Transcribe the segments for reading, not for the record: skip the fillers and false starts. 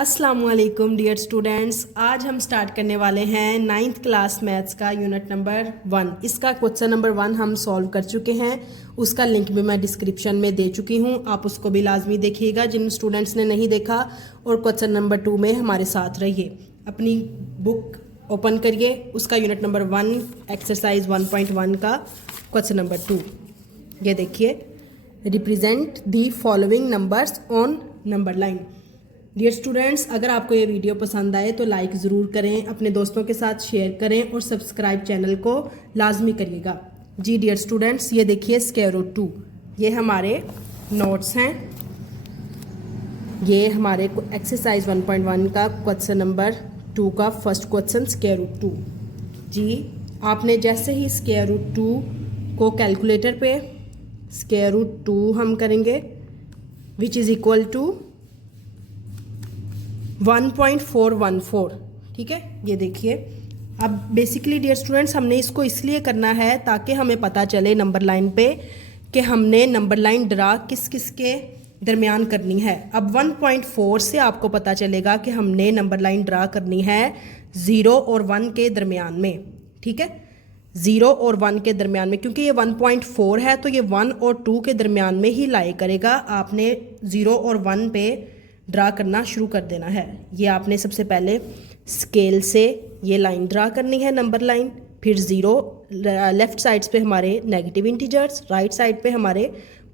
अस्सलामुअलैकुम dear students, आज हम स्टार्ट करने वाले हैं 9th क्लास मैथ्स का यूनिट नंबर 1। इसका क्वेश्चन नंबर 1 हम सॉल्व कर चुके हैं। उसका लिंक भी मैं डिस्क्रिप्शन में दे चुकी हूं, आप उसको भी लाजमी देखिएगा जिन स्टूडेंट्स ने नहीं देखा। और क्वेश्चन नंबर 2 में हमारे साथ रहिए। अपनी बुक ओपन करिए, उसका यूनिट नंबर 1 एक्सरसाइज 1.1 का क्वेश्चन नंबर 2 ये देखिए। Represent the following numbers on number line. Dear students, अगर आपको ये वीडियो पसंद आए तो लाइक ज़रूर करें, अपने दोस्तों के साथ शेयर करें और सब्सक्राइब चैनल को लाजमी करिएगा। जी डियर स्टूडेंट्स, ये देखिए स्क्वायर रूट 2, ये हमारे नोट्स हैं। ये हमारे एक्सरसाइज 1.1 का क्वेश्चन नंबर 2 का फर्स्ट क्वेश्चन स्क्वायर रूट 2। जी आपने जैसे ही स्क्वायर रूट 2 को कैलकुलेटर पे स्क्वायर रूट 2 हम करेंगे विच इज़ इक्वल टू 1.414। ठीक है, ये देखिए। अब बेसिकली डियर स्टूडेंट्स, हमने इसको इसलिए करना है ताकि हमें पता चले नंबर लाइन पे कि हमने नंबर लाइन ड्रा किस किस के दरमियान करनी है। अब 1.4 से आपको पता चलेगा कि हमने नंबर लाइन ड्रा करनी है 0 और 1 के दरमियान में। ठीक है, 0 और 1 के दरमियान में, क्योंकि ये 1.4 है तो ये 1 और 2 के दरमियान में ही लाई करेगा। आपने 0 और 1 पे ड्रा करना शुरू कर देना है। ये आपने सबसे पहले स्केल से ये लाइन ड्रा करनी है, नंबर लाइन। फिर 0 लेफ्ट साइड्स पे हमारे नेगेटिव इंटीजर्स, राइट साइड पे हमारे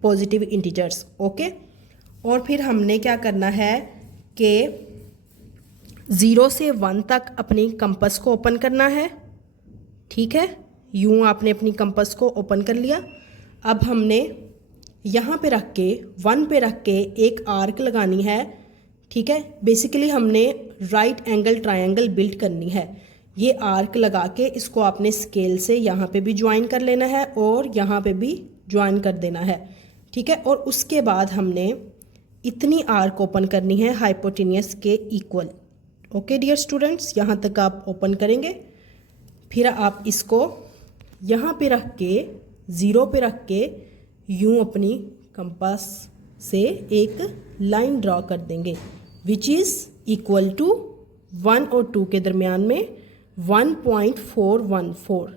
पॉजिटिव इंटीजर्स। ओके, और फिर हमने क्या करना है कि 0 से 1 तक अपनी कंपास को ओपन करना है। ठीक है, यूँ आपने अपनी कंपास को ओपन कर लिया। अब हमने यहाँ पे रख के 1 पे रख के एक आर्क लगानी है। ठीक है, बेसिकली हमने राइट एंगल ट्रायंगल बिल्ड करनी है। ये आर्क लगा के इसको आपने स्केल से यहाँ पे भी ज्वाइन कर लेना है और यहाँ पे भी ज्वाइन कर देना है। ठीक है, और उसके बाद हमने इतनी आर्क ओपन करनी है हाइपोटेनियस के इक्वल। ओके डियर स्टूडेंट्स, यहाँ तक आप ओपन करेंगे। फिर आप इसको यहाँ पे रख के 0 पे रख के यूँ अपनी कंपास से एक लाइन ड्रॉ कर देंगे विच इज़ इक्वल टू 1 और 2 के दरमियान में 1.414।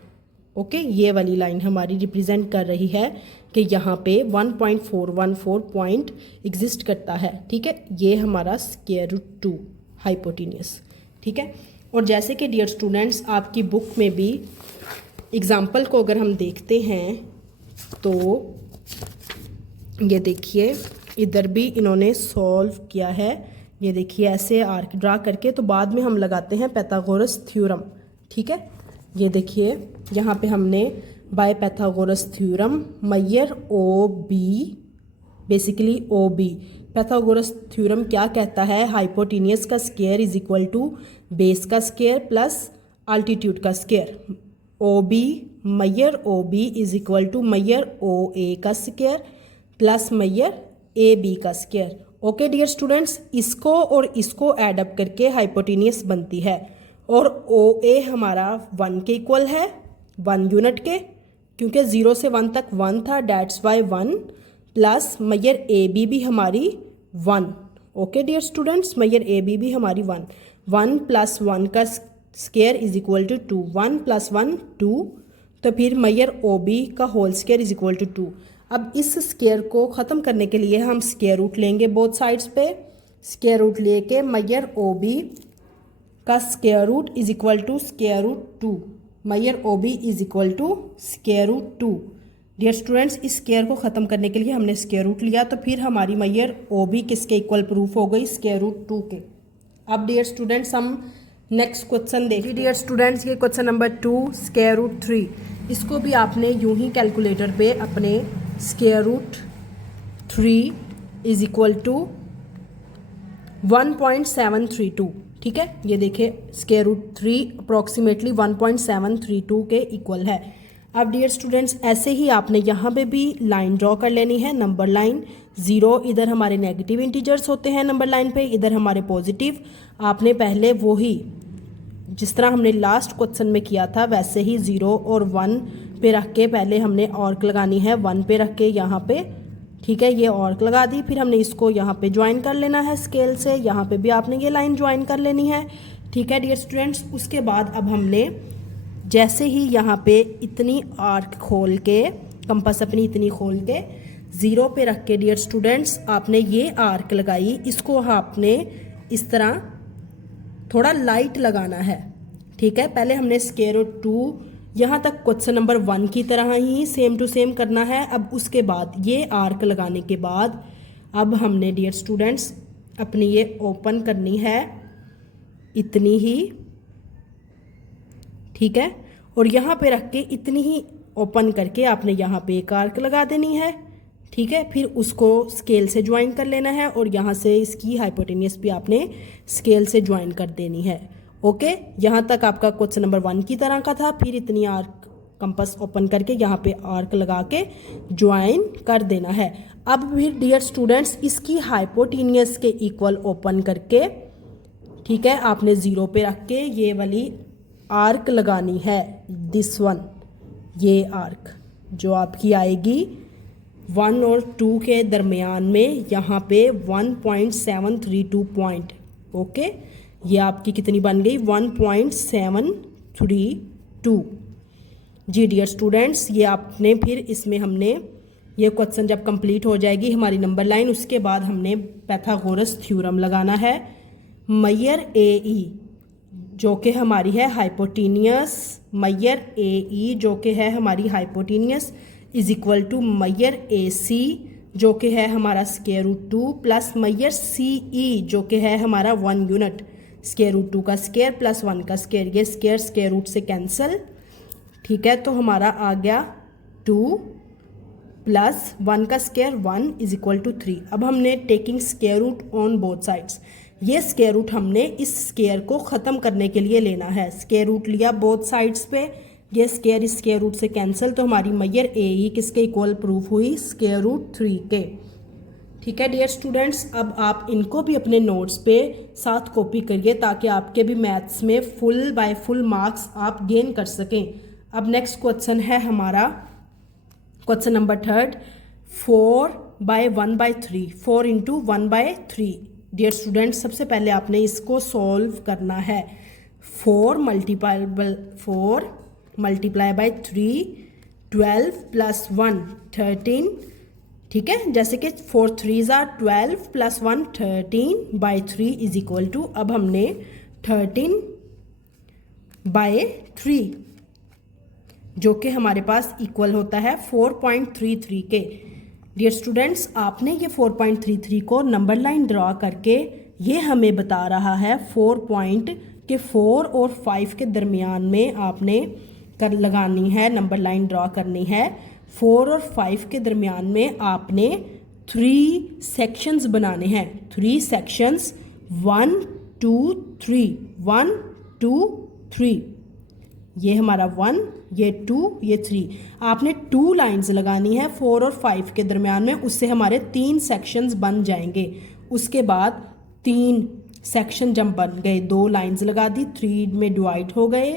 ओके, ये वाली लाइन हमारी रिप्रेजेंट कर रही है कि यहाँ पे 1.414 पॉइंट एग्जिस्ट करता है। ठीक है, ये हमारा स्क्वायर रूट 2 हाइपोटेनियस। ठीक है, और जैसे कि डियर स्टूडेंट्स आपकी बुक में भी एग्जाम्पल को अगर हम देखते हैं तो ये देखिए इधर भी इन्होंने सॉल्व किया है। ये देखिए ऐसे आर्क ड्रा करके, तो बाद में हम लगाते हैं पाइथागोरस थ्योरम। ठीक है, ये देखिए यहाँ पे हमने बाय पाइथागोरस थ्योरम मैयर O B, basically O B. Pythagoras theorem क्या कहता है? हाइपोटेनियस का square is equal to base का स्क्वायर प्लस अल्टीट्यूड का स्क्वायर। ओ बी मैयर O B is equal to मैयर ओ ए का स्क्वायर प्लस मैयर ए बी का स्क्वायर। ओके डियर स्टूडेंट्स, इसको और इसको ऐड अप करके हाइपोटेनियस बनती है। और ओ ए हमारा 1 के इक्वल है, 1 यूनिट के, क्योंकि 0 से 1 तक 1 था, डेट्स वाई 1 प्लस मैयर ए बी भी हमारी 1। ओके डियर स्टूडेंट्स, मैयर ए बी भी हमारी 1। 1 प्लस 1 का square is equal to 2, 1 plus 1 2, तो फिर मैयर ओ बी का whole square is equal to 2। अब इस स्क्वायर को ख़त्म करने के लिए हम स्क्वायर रूट लेंगे बोथ साइड्स पे। स्क्वायर रूट लेके मैयर ओ बी का square root is equal to square root 2। मैयर O B is equal to square root 2। Dear students, इस स्क्वायर को ख़त्म करने के लिए हमने स्क्वायर रूट लिया, तो फिर हमारी मैयर ओ बी किसके इक्वल प्रूफ हो गई? स्क्वायर रूट 2 के। अब डियर स्टूडेंट्स हम नेक्स्ट क्वेश्चन देखिए। डियर स्टूडेंट्स, ये क्वेश्चन नंबर 2 स्क्वायर रूट 3। इसको भी आपने यूं ही कैलकुलेटर पे अपने square root 3 is equal to 1.732। ठीक है, ये देखिए स्क्वायर रूट 3 अप्रॉक्सीमेटली 1.732 के इक्वल है। अब डियर स्टूडेंट्स, ऐसे ही आपने यहाँ पे भी लाइन ड्रॉ कर लेनी है, नंबर लाइन। 0 इधर हमारे नेगेटिव इंटीजर्स होते हैं नंबर लाइन पे, इधर हमारे पॉजिटिव। आपने पहले वही जिस तरह हमने लास्ट क्वेश्चन में किया था वैसे ही 0 और 1 पे रख के पहले हमने आर्क लगानी है। 1 पे रख के यहाँ पे ठीक है, ये आर्क लगा दी। फिर हमने इसको यहाँ पे ज्वाइन कर लेना है स्केल से, यहाँ पे भी आपने ये लाइन ज्वाइन कर लेनी है। ठीक है डियर स्टूडेंट्स, उसके बाद अब हमने जैसे ही यहाँ पे इतनी आर्क खोल के, कंपास अपनी इतनी खोल के ज़ीरो पे रख के डियर स्टूडेंट्स आपने ये आर्क लगाई, इसको आपने इस तरह थोड़ा लाइट लगाना है। ठीक है, पहले हमने स्क्वायर रूट 2 यहाँ तक क्वेश्चन नंबर 1 की तरह ही सेम टू सेम करना है। अब उसके बाद ये आर्क लगाने के बाद अब हमने डियर स्टूडेंट्स अपनी ये ओपन करनी है इतनी ही। ठीक है, और यहाँ पे रख के इतनी ही ओपन करके आपने यहाँ पे एक आर्क लगा देनी है। ठीक है, फिर उसको स्केल से ज्वाइन कर लेना है और यहाँ से इसकी हाइपोटेनियस भी आपने स्केल से ज्वाइन कर देनी है। ओके, यहाँ तक आपका क्वेश्चन नंबर 1 की तरह का था। फिर इतनी आर्क कंपास ओपन करके यहाँ पे आर्क लगा के ज्वाइन कर देना है। अब फिर डियर स्टूडेंट्स इसकी हाइपोटेनियस के इक्वल ओपन करके, ठीक है, आपने ज़ीरो पे रख के ये वाली आर्क लगानी है, दिस वन, ये आर्क जो आपकी आएगी 1 और 2 के दरमियान में, यहाँ पे 1.732 पॉइंट। ओके, ये आपकी कितनी बन गई 1.732। जी डियर स्टूडेंट्स, ये आपने फिर इसमें हमने ये क्वेश्चन जब कंप्लीट हो जाएगी हमारी नंबर लाइन, उसके बाद हमने पाइथागोरस थ्योरम लगाना है। मैयर AE जो कि हमारी है हाइपोटेनियस, मैयर AE जो कि है हमारी हाइपोटेनियस इज इक्वल टू मैयर AC जो कि है हमारा स्क्वायर रूट 2 प्लस मैयर CE जो कि है हमारा 1 यूनिट, स्क्वायर रूट 2 का स्क्वायर प्लस 1 का स्क्वायर, ये स्क्वायर स्क्वायर रूट से कैंसिल। ठीक है, तो हमारा आ गया 2 प्लस 1 का स्क्वायर 1 इज इक्वल टू 3। अब हमने taking square root on both sides, ये स्क्वायर रूट हमने इस स्क्वायर को ख़त्म करने के लिए लेना है। स्क्वायर रूट लिया बोथ साइड्स पे, ये स्क्वायर इस स्क्वायर रूट से कैंसिल, तो हमारी मैयर AE किसके इक्वल प्रूफ हुई, स्क्वायर रूट 3 के। ठीक है डियर स्टूडेंट्स, अब आप इनको भी अपने नोट्स पे साथ कॉपी करिए ताकि आपके भी मैथ्स में फुल बाय फुल मार्क्स आप गेन कर सकें। अब नेक्स्ट क्वेश्चन है हमारा question number 3, 4/1/3, 4 into 1/3। Dear students, सबसे पहले आपने इसको सॉल्व करना है। 4 मल्टीप्लाई बाय 3, 12 प्लस 1 13। ठीक है, जैसे कि 4 3s are 12 plus 1 13/3 is equal to, अब हमने 13/3 जो कि हमारे पास इक्वल होता है 4.33 के। डियर स्टूडेंट्स, आपने ये 4.33 को नंबर लाइन ड्रा करके ये हमें बता रहा है 4 पॉइंट के 4 और 5 के दरमियान में आपने कर लगानी है, नंबर लाइन ड्रा करनी है। 4 और 5 के दरमियान में आपने 3 सेक्शंस बनाने हैं, 3 सेक्शंस, 1 2 3, 1 2 3, ये हमारा 1, ये 2, ये 3। आपने 2 लाइंस लगानी है 4 और 5 के दरमियान में, उससे हमारे 3 सेक्शंस बन जाएंगे। उसके बाद 3 सेक्शन जब बन गए, 2 लाइंस लगा दी, 3 में डिवाइड हो गए,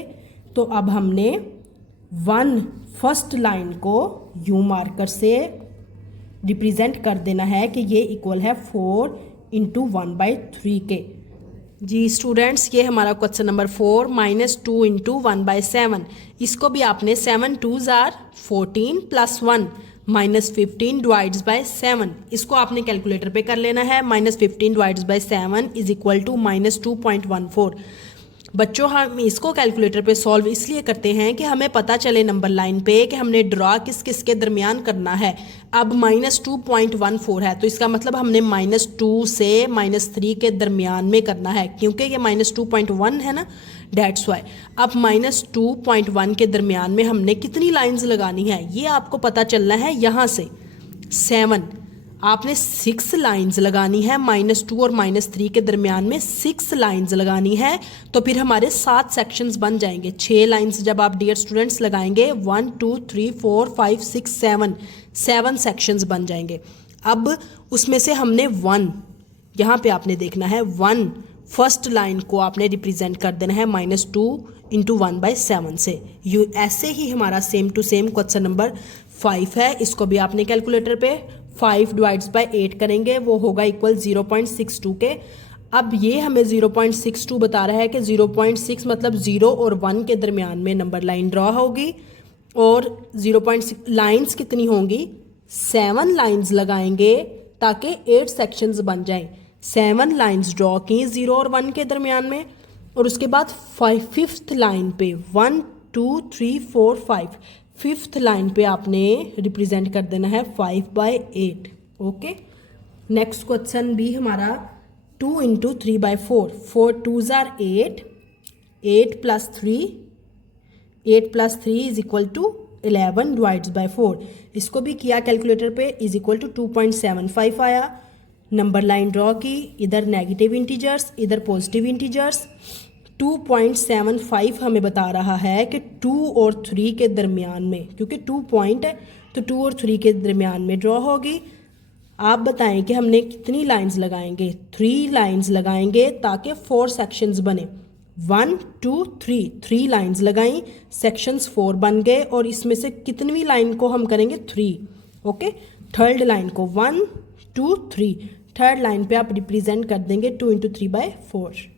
तो अब हमने 1 फर्स्ट लाइन को यू मार्कर से रिप्रेजेंट कर देना है कि ये इक्वल है 4 इंटू 1/3 के। जी स्टूडेंट्स, ये हमारा क्वेश्चन नंबर 4 -2 इंटू 1/7। इसको भी आपने 7 2s are 14 plus 1 -15 divides by 7, इसको आपने कैलकुलेटर पे कर लेना है। -15 divides by 7 is equal to -2.14। बच्चों, हम इसको कैलकुलेटर पे सॉल्व इसलिए करते हैं कि हमें पता चले नंबर लाइन पे कि हमने ड्रा किस किस के दरमियान करना है। अब -2.14 है, तो इसका मतलब हमने -2 से -3 के दरमियान में करना है, क्योंकि ये -2.1 है ना, डेट्स वाई। अब -2.1 के दरमियान में हमने कितनी लाइंस लगानी है ये आपको पता चलना है। यहाँ से 7 आपने 6 लाइंस लगानी है, -2 और -3 के दरमियान में 6 लाइंस लगानी है, तो फिर हमारे 7 सेक्शंस बन जाएंगे। 6 लाइंस जब आप डियर स्टूडेंट्स लगाएंगे 1 2 3 4 5 6 7 सेक्शंस बन जाएंगे। अब उसमें से हमने 1 यहाँ पे आपने देखना है, 1 फर्स्ट लाइन को आपने रिप्रेजेंट कर देना है -2 इंटू 1/7 से। ऐसे ही हमारा same to same question number 5 है, इसको भी आपने कैलकुलेटर पे 5 डिवाइड्स बाय 8 करेंगे, वो होगा इक्वल 0.62 के। अब ये हमें 0.62 बता रहा है कि 0.6 मतलब 0 और 1 के दरमियान में नंबर लाइन ड्रॉ होगी। और 0.6 लाइंस कितनी होंगी, 7 लाइंस लगाएंगे ताकि 8 सेक्शंस बन जाएं। 7 लाइंस ड्रॉ की 0 और 1 के दरमियान में, और उसके बाद 5th लाइन पे 1 2 3 4 5 5th लाइन पे आपने रिप्रेजेंट कर देना है 5/8। ओके, नेक्स्ट क्वेश्चन भी हमारा 2 × 3/4, 4 2s are 8, 8 + 3, 8 + 3 is equal to 11 divides by 4। इसको भी किया कैलकुलेटर पे, इज इक्वल टू 2.75 आया। नंबर लाइन ड्रॉ की, इधर नेगेटिव इंटीजर्स इधर पॉजिटिव इंटीजर्स। 2.75 हमें बता रहा है कि 2 और 3 के दरमियान में, क्योंकि 2 पॉइंट है तो 2 और 3 के दरमियान में ड्रॉ होगी। आप बताएं कि हमने कितनी लाइंस लगाएंगे, 3 लाइंस लगाएंगे ताकि 4 सेक्शंस बने। 1 2 3 3 लाइंस लगाई, सेक्शंस 4 बन गए, और इसमें से कितनी लाइन को हम करेंगे 3। ओके, थर्ड लाइन को 1 2 3, थर्ड लाइन पे आप रिप्रेजेंट कर देंगे 2 × 3/4।